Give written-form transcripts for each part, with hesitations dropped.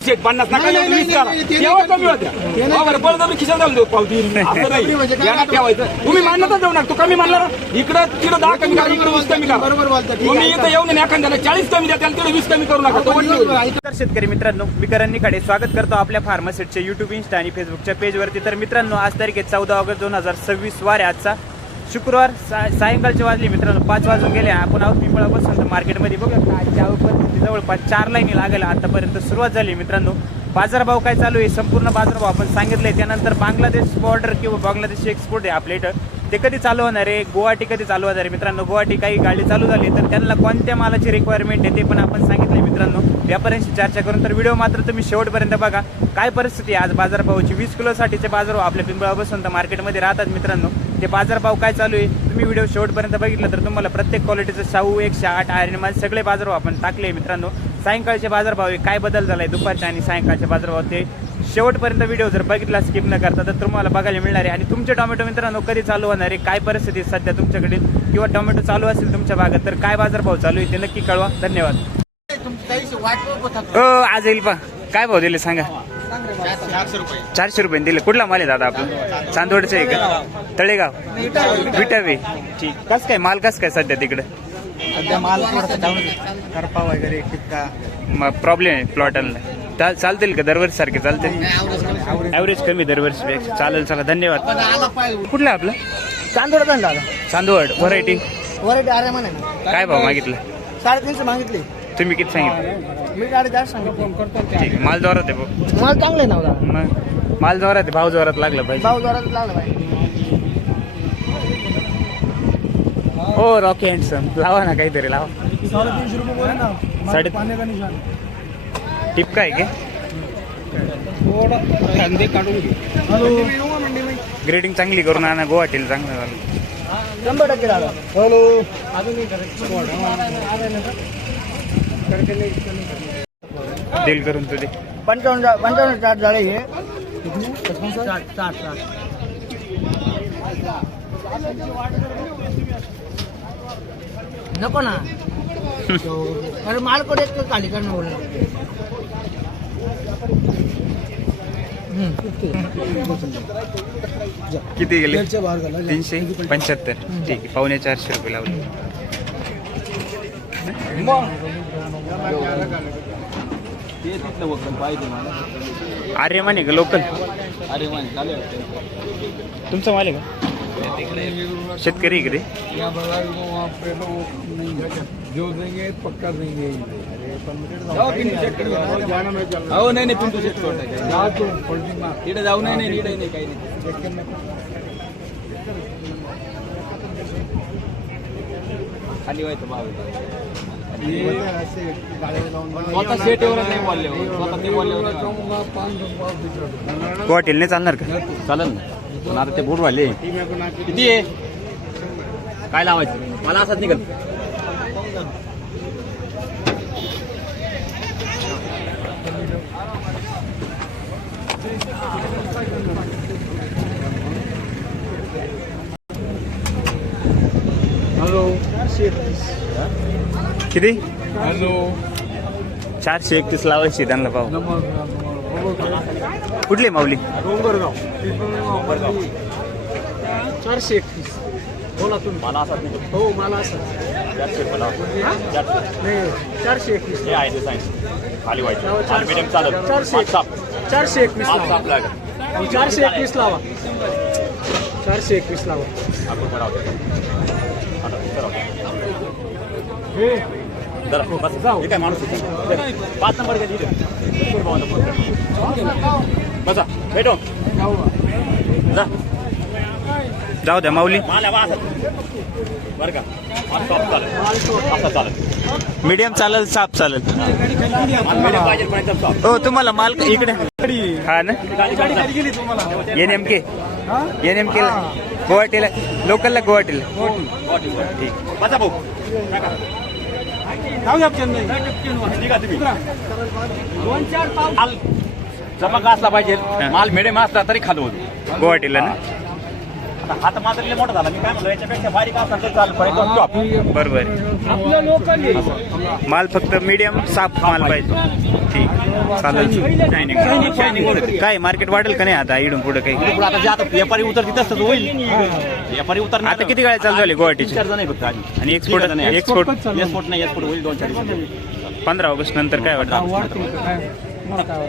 50 नका 20 करा तेव्हा कमी होत्या बळजबरी खिशात जाऊन देऊ पावती असं नाही याला ठेवायचं तुम्ही मान्यता देऊ नका. तू कमी मानला ना इकडं तिकडं 10 कमी करा इकडे 20 कमी करा. बरोबर बोलता तुम्ही इथं येऊन एखाद्याला 40 कमी द्या त्याला तिकडे 20 कमी करू नका. तर शेतकरी मित्रांनो मी करण निखाडे स्वागत करतो आपल्या फार्मासिटच्या युट्यूब इंस्टा आणि फेसबुकच्या पेजवरती. तर मित्रांनो आज तारीख आहे 14 ऑगस्ट 2026 वार आहे आजचा शुक्रवार. सायंकाळचे वाजले मित्रांनो 5 वाजून गेले. आपण आहोत पिंपळा बसून मार्केटमध्ये बघूया आजच्या परिस्थिती जवळपास 4 लाईनी लागेल आतापर्यंत सुरुवात झाली मित्रांनो. बाजारभाव काय चालू आहे संपूर्ण बाजारभाव आपण सांगितलंय. त्यानंतर बांगलादेश बॉर्डर किंवा बांगलादेश एक्सपोर्ट आहे आपल्या इथं ते कधी चालू होणार आहे, गुवाहाटी कधी चालू होणार आहे मित्रांनो. गुवाहाटी काही गाडी चालू झाली तर त्यांना कोणत्या मालाची रिक्वायरमेंट आहे ते पण आपण सांगितले मित्रांनो. व्यापाऱ्यांशी चर्चा करून तर व्हिडिओ मात्र तुम्ही शेवटपर्यंत बघा. काय परिस्थिती आहे आज बाजारभावाची. 20 किलोसाठीचे बाजारभाव आपल्या पिंपळा बसून मार्केटमध्ये राहतात मित्रांनो. ते बाजारभाव काय चालू आहे तुम्ही व्हिडिओ शेवटपर्यंत बघितलं तर तुम्हाला प्रत्येक क्वालिटीचं शाहू 108 आयर्न माल सगळे बाजारभाव आपण टाकले मित्रांनो. सायंकाळचे बाजारभाव आहे काय बदल झालाय दुपारच्या आणि सायंकाळचे बाजारभाव ते शेवटपर्यंत व्हिडिओ जर बघितला स्किप न करता तर तुम्हाला बघायला मिळणार आहे. आणि तुमचे टोमॅटो मित्रांनो कधी चालू होणार आहे, काय परिस्थिती सध्या तुमच्याकडे किंवा टोमॅटो चालू असेल तुमच्या भागात तर काय बाजारभाव चालू आहे ते नक्की कळवा. धन्यवाद. आज येईल पा काय भाव दिले सांगा. 400 रुपये दिले. कुठला माल आहे दादा आपला चांदवडचं आहे का तळेगाव विटावे ठीक. कस काय माल कस काय सध्या तिकडे माल करपा वगैरे प्रॉब्लेम आहे प्लॉटांना चालतील का दरवर्षी सारखे चालतील. ॲव्हरेज कमी दरवर्षी चालेल. चला धन्यवाद. कुठला आपला चांदोड चांदवड व्हरायटी अरे म्हणे काय भाव मागितलं 350 मागितले. तुम्ही किती सांगितलं. मी गाडी जास्त सांगितली. ठीक आहे माल जोरात आहे भाऊ. माल चांगले ना मग माल जोरात आहे भाव जोरात लागला पाहिजे. भाव जोरात लागला पाहिजे. हो रॉकी हँडसम लावा ना काहीतरी लावा. 350 रुपये बोले ना साडे टिपका आहे का ग्रेडिंग चांगली करून आणा गुवाहाटीला चांगलं झालं 100% झाला. हॅलो डील करून तुझे 55 चार्ज झाले हे 60 नको ना अरे माल कडे खाली करणं बोलला. किती गेले 375 ठीक आहे 450 रुपये लावले. आर्यमान आहे का लोकल तुमचा माल आहे का शेतकरी आहे का ते जो देंगे पक्का देंगे. नाही पिंटू तिथे जाऊ नाही काही नाही. खाली व्हायचं भाव स्वतः सेट एवढं नाही बोलले स्वतः ते बोलले गुवाहाटीला नाही चालणार का. चालेल ना पण आता ते बोट वाले किती आहे काय लावायचं मला असाच निघाल. हॅलो किती हॅलो 431 लावायची त्यांना पाहू. कुठली माऊली 431 बोला तुम्ही. मला असाच निघाल. हो मला असं 421 हे आहे ते सायन्स खाली व्हायचं मीडियम चालत 421 लावा 421 लावा. काय माणूस 5 नंबर बसा भेटो जा जाऊ द्या माऊली. बरं का असं चालेल मीडियम चालेल साफ चालेल. पाहिजे पण एकदम सॉफ्ट. हो तुम्हाला माल इकडे हा ना NMK गुवाहाटीला लोकलला गुवाहाटीला ठीक. बसा भाऊ चमक असला पाहिजे माल मिडियम असला तरी खाली होतो गुवाहाटीला ना हात माझा लय मोठा झाला मी काय म्हणतो याच्यापेक्षा बारीक असला तर चालेल पण एकदम top. बरोबर माल फक्त मीडियम साफ माल पाहिजे ठीक चालेल काय मार्केट वाढेल का नाही आता इडून पुढे काही पुढं आता जे आता व्यापारी उतरतील तसंच होईल व्यापारी उतरणार आता किती गाड्या चालू झाली गुवाहाटीची 4 जण आहे फक्त आधी आणि एक्सपोर्ट एक्सपोर्ट नाही एक्सपोर्ट होईल 2-4 दिवसात 15 ऑगस्ट नंतर काय वाटतं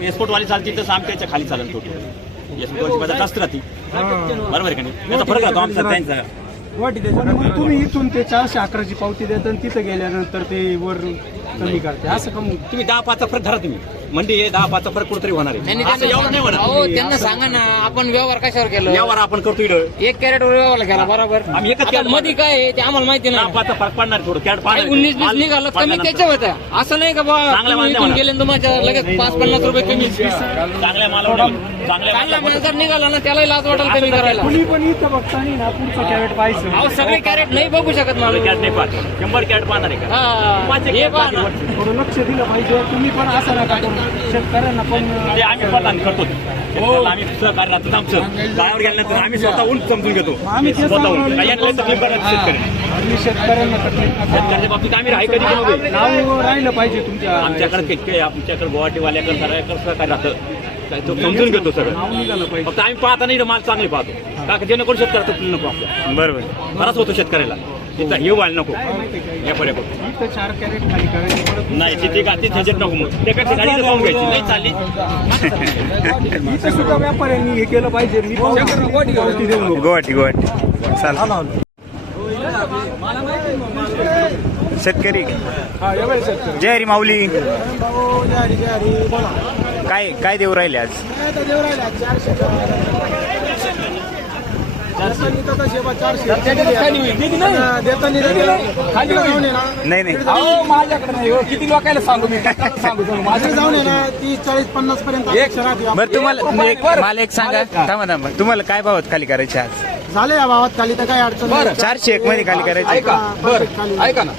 एक्सपोर्ट वाली चालतील तसं आमच्या याच्या खाली चालेल टोटल एक्सपोर्टची बाजार जास्त राहते बरोबर आहे का नाही याचा फरक राहतो आमचा त्यांचा मग तुम्ही इथून ते 411ची पावती देता आणि तिथं गेल्यानंतर ते वर कमी करते असं का मग तुम्ही 10-5चा फरक धरा तुम्ही म्हणजे 10-5चा फरक कुठेतरी होणार आहे असं एवढं नाही होणार अहो त्यांना सांगा ना आपण व्यवहार कशावर केलं यावर आपण करतो इकडं 1 कॅरेट वर व्यवहार केला बरोबर आम्ही एकच आता कॅरेट मध्ये काय आहे ते आम्हाला माहिती नाही 10-5चा फरक पडणार थोडं कॅरेट काही 19-20 निघालं कमी त्याच्या होत्या असं नाही का बा चांगल्या तुम्ही इथून मालावर. गेले आणि तुम्हाला लगेच 5-50 रुपये कमी चांगल्या मालावर चांगला माल जर निघाला ना त्याला लाज वाटेल कमी करायला कुणी पण इथं बघता नाही ना पुढचं कॅरेट पाहिजे अहो सगळे कॅरेट नाही बघू शकत मला कॅरेट नाही पाहत 100 कॅरेट पाहणार आहे का हा हे पहा ना. थोडं लक्ष दिलं पाहिजे तुम्ही पण असं नका करू शेतकऱ्यांना पण ते आम्ही प्रदान करतो शेतकऱ्याला आम्ही सहकार्य राहतो आमचं गावावर गेल्यानंतर आम्ही स्वतःहून समजून घेतो आम्ही ते स्वतःहून सांगून- काही यांना तकलीफ करणार शेतकरी आणि शेतकऱ्यांना तकलीफ नका. शेतकऱ्याच्या बाबतीत आम्ही राही कधी केलं नाही. नाव राहिलं पाहिजे तुमच्या आमच्याकडे कितके आमच्याकडे गुवाहाटीवाल्याकडे सगळ्याकडे सहकार्य राहतं काय तो समजून घेतो सगळं फक्त आम्ही पाहता नाही माल चांगले पाहतो का जेणेकरून शेतकऱ्या तकलीफ नको आपल्या बरोबर बराच होतो शेतकऱ्याला तिथं हे व्हायला नको या पर्यंत इथं 4 कॅरेट खाली करायची परत नाही तिथे गाठी झंझट नको मग त्यापेक्षा गाडी जाऊन घ्यायची नाही चालली इथं सुद्धा व्यापाऱ्यांनी हे केलं पाहिजे मी पावती देऊ नको. गुवाहाटी चाल शेतकरी जय हरी माऊली काय देऊ राहिले आज नाही नाही अहो माझ्याकडे नाही हो. किती लोकांना सांगू मी कशाला सांगू तुम्ही? माझ्याकडे जाऊन आहे ना 30-40-50 पर्यंत बरं तुम्हाला मला एक सांगा थांबा तुम्हाला काय भावात खाली करायचे आज झाले या भावात खाली तर काय अडचण बरं 401 मध्ये खाली करायचे ऐका बरं ऐका ना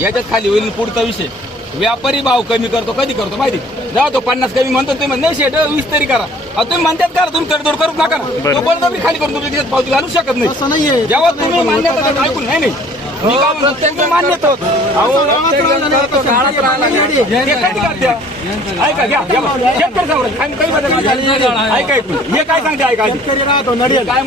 याच्यात खाली होईल पुढचा विषय व्यापारी भाव कमी करतो कधी करतो माहिती जाऊ तो 50 कमी म्हणतो ते म्हणतो नाही शेट 20 तरी करा अहो, तुम्ही म्हणतात करा तुम्ही तडतोड करू नका ना तो बळजबरी खाली करून तुमच्या खिशात पावती घालू शकत नाही असं नाहीये जेव्हा तुम्ही मान्यता देता, ऐकून नाही मी काय म्हणतो त्यांची मान्यता होत हे कधी करत्या? ऐका घ्या शेतकरी सांगू काही बदल ऐका ऐकून हे काय सांगते ऐका आधी. शेतकरी राहतो नडियाल काय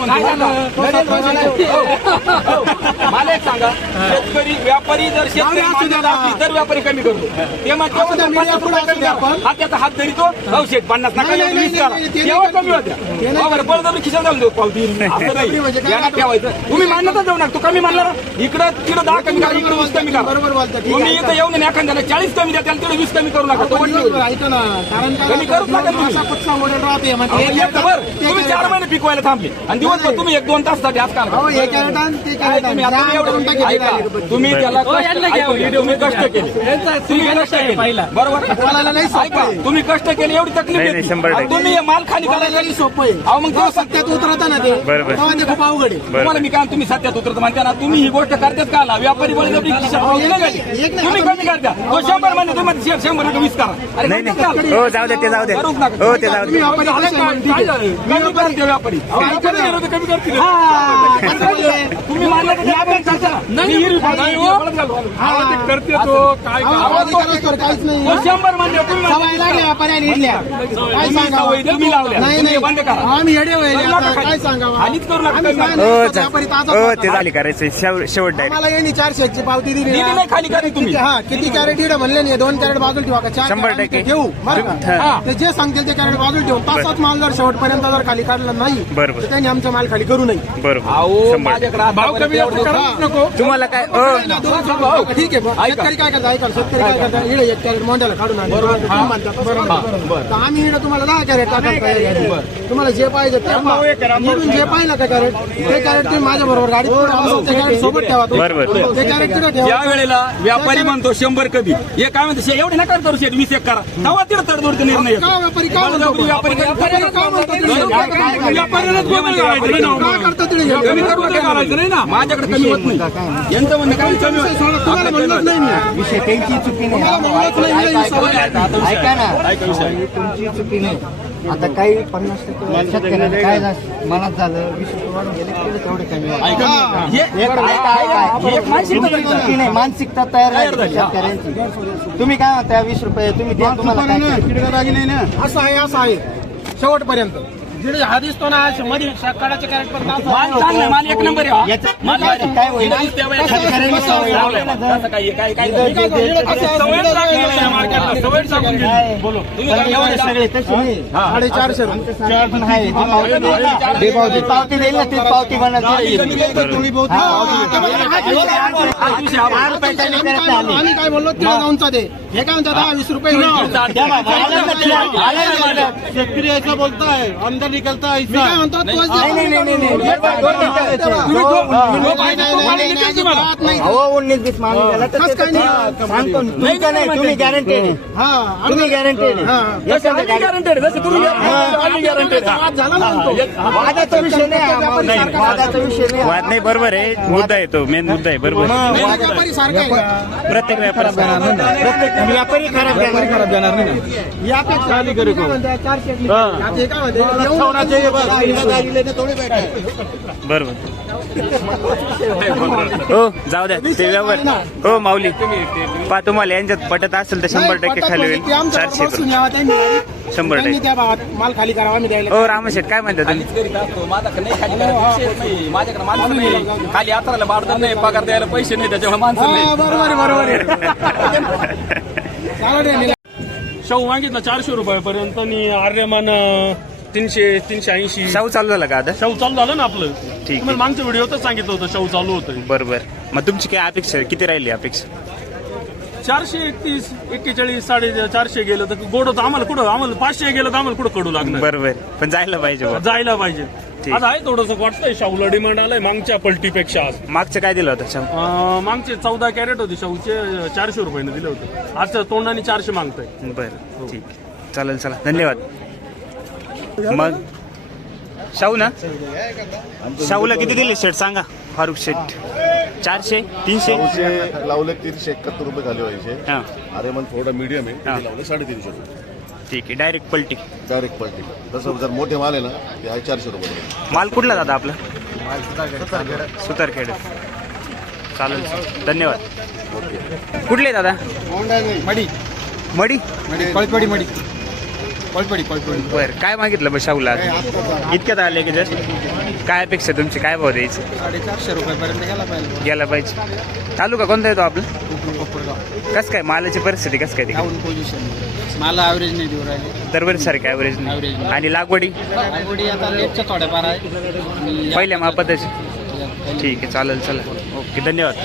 मला एक सांगा शेतकरी व्यापारी जर शेतकरी मान्यता असली तर व्यापारी कमी करतो ते मग तेव्हा जर 50 रुपये कमी करा. हा त्याचा हात धरितो जाऊ शेत 50 नका नाही, नाही, 20 करा. नाही, ते तेव्हा नाही कमी होत्या बरोबर बळजबरी खिशात घालून देऊ पावती असं नाही म्हणजे काय यानं ठेवायचं तुम्ही मान्यता देऊ नका तू कमी मानला ना इकडं 10 कमी करा इकडे 20 कमी करा बरोबर बोलता ठीक तुम्ही आहे इथं येऊन एखाद्याला 40 कमी द्या त्याला तिकडे 20 कमी करू नका तो आपण वरती दिवसभर होईल. ऐका ना कारण कमी करूच नका तुम्ही. असा कुठचा मॉडेल राहते मग अहो, ते एक तर बरं, तुम्ही 4 महिने पिकवायला थांबले आणि दिवसभर तुम्ही 1-2 ताससाठी आज काम हो हे कॅरेट आणि ते काय कॅरेट तुम्ही आता तुम्ही एवढं ऐका तुम्ही त्याला तुम्ही कष्ट केले तुम्ही कष्ट केले बरोबर बोलायला नाही सोपं ऐका आहे. तुम्ही कष्ट केले एवढी तकलीफ नाही, येते. 100% अहो, तुम्ही हे माल खाली बोलायला करायला नाही सोपं आहे अहो मग तेव्हा सत्यात उतरता ना ते बरोबर. तेव्हा ते खूप अवघड आहे तुम्हाला मी काय तुम्ही सत्यात उतरत म्हणता ना तुम्ही ही गोष्ट करतेच का आला व्यापारी बळजबरी खिशात पावती नाही घाली. एक नाही. तुम्ही कमी करता तो 100 महिने तुम्ही 100 20 करा अरे नाही करतेच का आला? नाही हो जाऊ दे ते जाऊ दे करूच नका. हो ते जाऊ तुम्ही दे व्यापारी झालं कसे काय? म्हणते? काय झालं? कमी करते व्यापारी अहो, व्यापारी गेलो तर कमी करतील हा, कसं बोलले? तुम्ही मानलं तर व्यापारी करता ना. मी हिरवी पावती बळच घालू. हा. करते तो काय अहो, अधिकाराच तर काहीच नाही तो 100 मान्य तुम्ही सवय मान्य लागल्या व्यापाऱ्याने इडल्या काय तुम्ही सांगावं सवय तुम्ही लावल्या नाही तुम्ही नाही बंद करा आम्ही येडे व्हायले करू नका आता, खाली. काय सांगावं खालीच करू नका. आम्ही कमी काय नका. हो नाही, व्यापारी ताजा हो होता. ते झाली करायचं शेवट डायरेक्ट आम्हाला यांनी 400 ची पावती दिली दिली ना. नाही खाली करा तुम्ही हा किती कॅरेट इडे म्हणले नाही 2 कॅरेट बाजूला ठेवा का 4 100% कॅरेट ठेवू बरं का? हा. ते जे सांगतील ते कॅरेट बाजूला ठेवू तसाच माल जर शेवटपर्यंत जर खाली काढला नाही बरोबर. तर त्यांनी आमचा माल खाली करू नये बरोबर अहो 100% माझ्याकडे भाव कमी नको तुम्हाला काय हो ठीक आहे बरं. शेतकरी काय करता ऐका शेतकरी काय करता इडे 1 कॅरेट मोंड्याला काढून आणले तुम्ही म्हणता बरोबर तर आम्ही इडे तुम्हाला 10 कॅरेट टाकायला तुम्हाला जे पाहिजे ते इडून जे पाहिलं का कॅरेट ते कॅरेट तुम्ही माझ्या बरोबर गाडीत ते कॅरेट सोबत ठेवा तुम्ही. बरोबर. ते कॅरेट तिकडे ठेवा या वेळेला व्यापारी म्हणतो 100 कमी हे काय म्हणतो एवढे नका करू शेत 20 करा तेव्हा तिथं तडजोडचा निर्णय येतो. का व्यापारी का म्हणतो? बळजबरी व्यापारी व्यापारी का म्हणतो तुम्ही? व्यापाऱ्यालाच गोंधळ घालायचा नाही ना. का करता तुम्ही कमी करू नका. माझ्याकडे कमी होत नाही यांचं म्हणणं काय कमी होईल. तुम्हाला म्हणलंच नाही मी. विषय त्यांची चुकी नाही तुम्हाला म्हणलंच नाही मी ही सवय आहे. ऐका ना तुमची चुकी नाही. आता काही 50% शेतकऱ्याला काय झालं मनात झालं 20 रुपये वाढून गेले तेवढे कमी हे- एक मानसिकता तरी चुकी नाही मानसिकता तयार झाली शेतकऱ्यांची. तुम्ही काय म्हणता 20 रुपये तुम्ही द्या तुम्हाला काय करायचं? असं आहे शेवटपर्यंत जिथे हा दिसतो ना मध्ये सकाळच्या कॅरेक्टर माल चांगला माल एक नंबर आहे. याचं माल काय होईल शेतकऱ्यांनी सवय लावलंय मग. असं काय काय काय सवय लागलेली आहे मार्केटला. सवय सांगून गेली. बोलो तुम्ही काय एवढं सगळे तसे नाही 450 पण आहे पावती देईल ना तीच पावती आम्ही काय बोललो तिला जाऊनचा दे हे काय म्हणतात 10-20 रुपये होईल. शेतकरी ऐसा बोलता है अंदर निकलता है मी काय म्हणतो तोच हो 19-20 मागून गेला तर कसं काय नाही? सांगतो तुमचं नाही तुम्ही गॅरंटेड तुम्ही गॅरंटेड गॅरंटेड जसं तुम्ही गॅरंटेड झाला ना म्हणतो. वादाचा विषय नाही वादाचा विषय नाही वाद नाही बरोबर आहे मुद्दा आहे तो मेन मुद्दा आहे बरोबर व्यापारी सारखा आहे का? प्रत्येक व्यापार प्रत्येक व्यापारी खराब जाणार नाही यापेक्षा काय म्हणतात 400 आता हे काय म्हणतात बरोबर हो जाऊ द्या ते व्यवहार हो माऊली पा तुम्हाला यांच्यात पटत असेल तर 100% खाली होईल 400 करून 100%. त्या भावात माल खाली करावा मी द्यायला हो रामशेठ काय म्हणतात तुम्ही खालीच करीत असतो. माझ्याकडे नाही खाली करायचा विषयच नाही. माझ्याकडे माणसं नाही. खाली यात्राला बारदार नाही, पगार द्यायला पैसे नाही, त्याच्यामुळे माणसं नाही. बरोबर आहे शाहू मागितला 400 रुपयापर्यंत आणि आर्यमान 300-380. शाहू चालू झाला का आता शाहू चालू झालं ना आपलं. ठीक तुम्हाला मागच्या व्हिडिओतच सांगितलं होतं शाहू चालू होतं. बरोबर मग तुमची काय अपेक्षा किती राहिली अपेक्षा 431, 41, 450 गेलं तर गोड होतं आम्हाला कुठं आम्हाला 500 गेलं तर आम्हाला कुठं कडू लागणार. बरोबर पण जायला पाहिजे बुवा. जायला पाहिजे. ठीक. आता आहे थोडंसं वाटतंय शाहूला डिमांड आलाय मागच्या पलटीपेक्षा आज. मागचं काय दिलं होतं शाहू मागचे 14 कॅरेट होते शाहूचे 400 रुपयाने दिले होते. आज तोंडाने 400 मागताय. बरं ठीक चालेल चला धन्यवाद. मग शाहू ना शाहूला किती दिले शेठ सांगा फारुख शेठ 400 300 लावले 371 रुपये झाले व्हायचे. हां अरे मग थोडा मीडियम आहे हा. ते लावले 350 रुपये ठीक आहे डायरेक्ट पलटी डायरेक्ट पलटी. तसं जर मोठे माल आहे ना ते आहे 400 रुपये. माल कुठला दादा आपला सुतारखेड चालेल धन्यवाद. कुठले दादा मडी मडी पळपडी मडी बर काय मागितलं बस शाहूला इतक्यात आले की जस्ट काय अपेक्षा तुमची काय भाव द्यायची 450 रुपयापर्यंत गेला पाहिजे. तालुका कोणता येतो आपला कसं काय मालाची परिस्थिती कसं काय ती पोझिशन मला ॲव्हरेज नाही देऊ राहिले दरवर्षी सारखी ॲव्हरेज Average नाही. आणि लागवडी लागवडी आता लेटच्या थोड्याफार आहे पहिल्या मापातच ठीक आहे चालेल चला ओके धन्यवाद.